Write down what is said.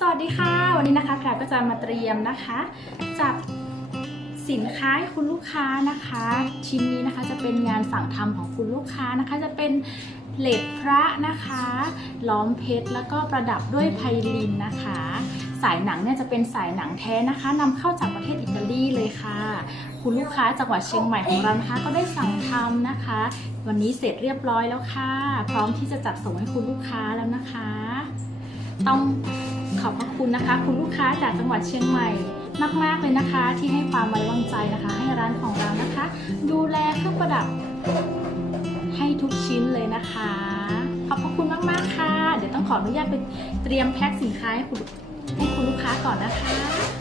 สวัสดีค่ะ วันนี้นะคะแพรก็จะมาเตรียมนะคะจัดสินค้าให้คุณลูกค้านะคะ ชิ้นนี้นะคะจะเป็นงานสั่งทำของคุณลูกค้านะคะ จะเป็นเหล็กพระนะคะล้อมเพชรแล้วก็ประดับด้วยไพลินนะคะ สายหนังเนี่ยจะเป็นสายหนังแท้นะคะนำเข้าจากประเทศอิตาลีเลยค่ะ คุณลูกค้าจังหวัดเชียงใหม่ของเรานะคะก็ได้สั่งทำนะคะ วันนี้เสร็จเรียบร้อยแล้วค่ะ พร้อมที่จะจัดส่งให้คุณลูกค้าแล้วนะคะ ต้อง อบพระคุณนะคะ คุณลูกค้าจากจังหวัดเชียงใหม่มาก ๆ เลยนะคะ ที่ให้ความไว้วางใจนะคะ ให้ร้านของเรานะคะ ดูแลเครื่องประดับ ให้ทุกชิ้นเลยนะคะ ขอบพระคุณมาก ๆ ค่ะ เดี๋ยวต้องขออนุญาตไปเตรียมแพ็คสินค้าให้คุณให้คุณลูกค้าก่อนนะคะ